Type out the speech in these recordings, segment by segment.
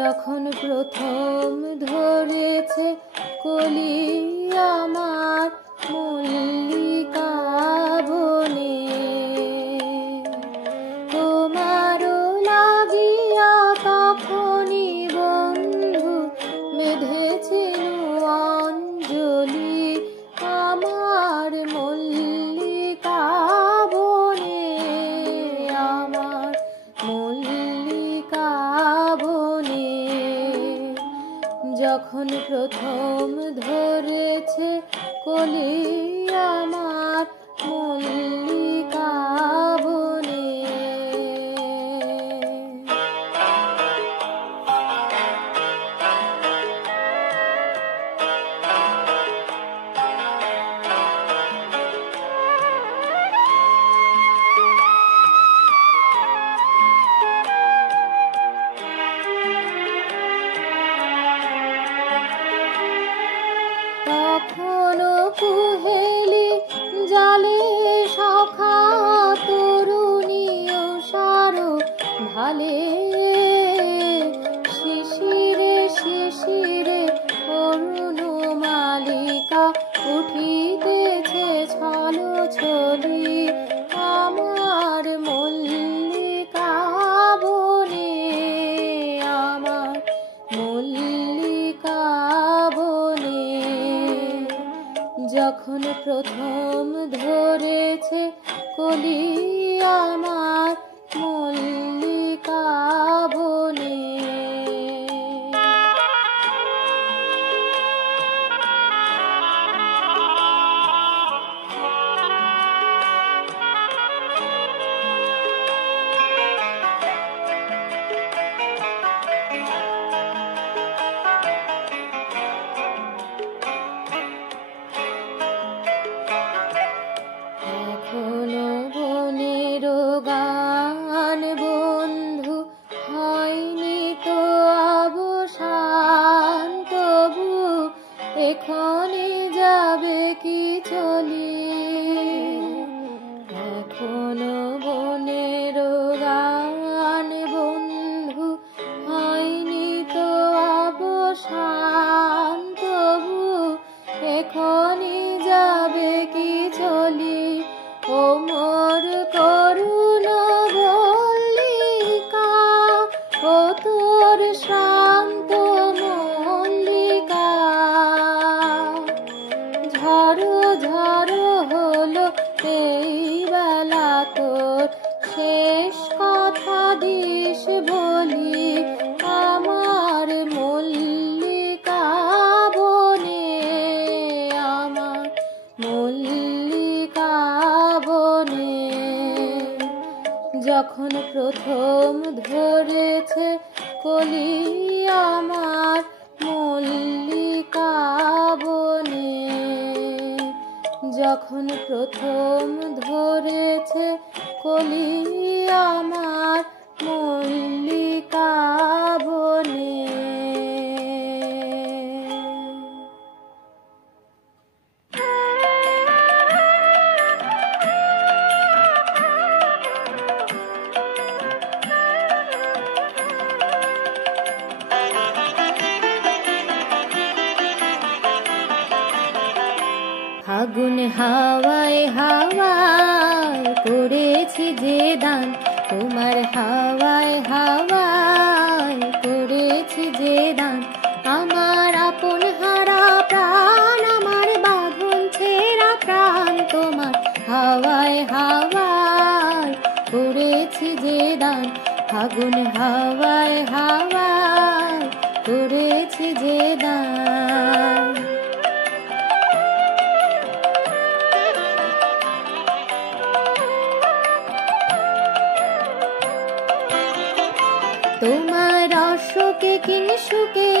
যখন প্রথম ধরেছে কলি আমার মল্লিকা বনে, তোমারও লাগিয়া তখনই বন্ধু বেঁধেছিল অঞ্জলি আমার মল্লিকা বনে, আমার মল্লিকা বনে। যখন প্রথম ধরেছে কলি আমার মল্লিকা বনে। তখনও কুহেলি জালে সখা তরুণী সারো ভালে, শিশিরে শিশিরে অরুণ মালিকা উঠিতেছে ছলো ছলি আমার মল্লিকা বনে, আমার মল্লিকা বনে। যখন প্রথম ধরেছে কলি আমার মল্লিকা বনে। এখনো বনের গান বন্ধু হয়নি তো অবসান, তবু এখনই যাবে কি চলি। এখনো বনের গান বন্ধু হয়নি তো অবসান, তবু এখনই যাবে কি চলি। ও মোর করুণ মল্লিকা, ও তোর শান্ত মল্লিকা, ঝড়ো ঝড়ো হলো এই বেলা তোর শেষ কথা দিস বলি আমার মল্লিকা বনে, আমার মল্লিকা বনে। যখন প্রথম ধরেছে কলি আমার মল্লিকা বনে, যখন প্রথম ধরেছে কলি আমার মল্লিকা বনে। ফাগুন হাওয়ায় হাওয়ায় করেছি যে দান, তোমার হাওয়ায় হাওয়ায় করেছি যে দান। আমার আপন হারা প্রাণ, আমার বাঁধন ছেঁড়া প্রাণ, তোমার হাওয়ায় হাওয়ায় করেছি যে দান। ফাগুন হাওয়ায় হাওয়ায় করেছি যে দান। তোমার অশোকে কিংসুকে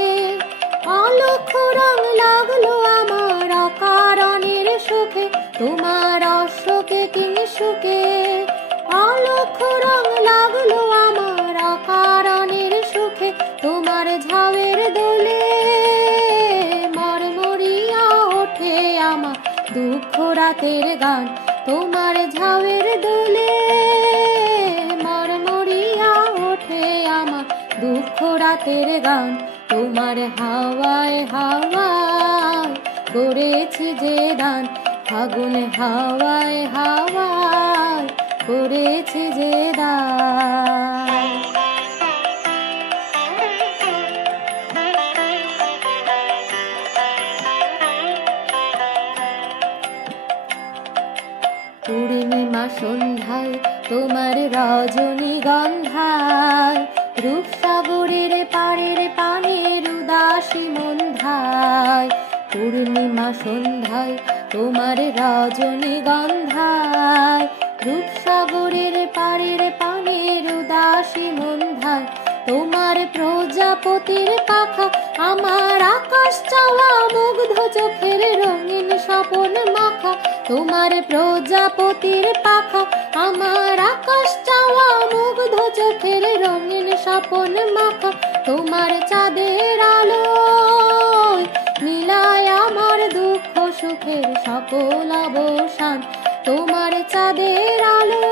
অলক্ষ রং লাগলো আমার অকারণের সুখে, তোমার অশোকে কিংসুকে অলক্ষ রং লাগলো আমার অকারণের সুখে। তোমার ঝাউয়ের দোলে মরমরিয়া ওঠে আমার দুঃখ রাতের গান, তোমার ঝাউয়ের দোলে মরমরিয়া ওঠে আমার দুঃখ রাতের গান তোমার হাওয়ায় হাওয়ায় করেছি যে দান ফাগুন হাওয়ায় হাওয়ায় করেছি যে দান পূর্ণিমা সন্ধ্যায় তোমার রজনীগন্ধায় রূপসাগরের পাড়ের পানের উদাসী মন্ধায় পূর্ণিমা সন্ধ্যায় তোমার রজনীগন্ধায় রূপসাগরের পাড়ের পানের উদাসী মন্ধায় তোমার প্রজাপতির পাখা আমার আকাশ চাওয়া মুগ্ধ চোখের রঙিন স্বপন মাখা তোমার প্রজাপতির পাখা আমার আকাশ চাওয়া মুগ্ধ চোখের রঙিন স্বপন মাখা তোমার চাঁদের আলো নীলায় আমার দুঃখ সুখের সকল অবসান তোমার চাঁদের আলো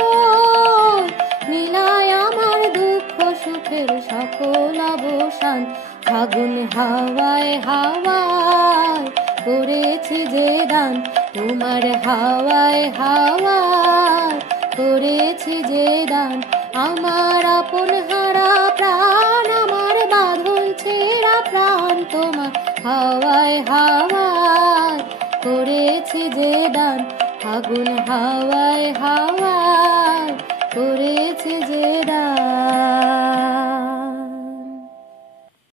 নীলায় আমার দুঃখ সুখের সকল অবসান ফাগুন হাওয়ায় হাওয়ায় করেছি যে দান তোমার হাওয়ায় হাওয়ায় করেছি যে দান আমার আপন হারা প্রাণ আমার বাঁধন ছেঁড়া প্রাণ তোমার হাওয়ায় হাওয়ায় করেছি যে দান ফাগুন হাওয়ায় হাওয়ায় করেছি যে দান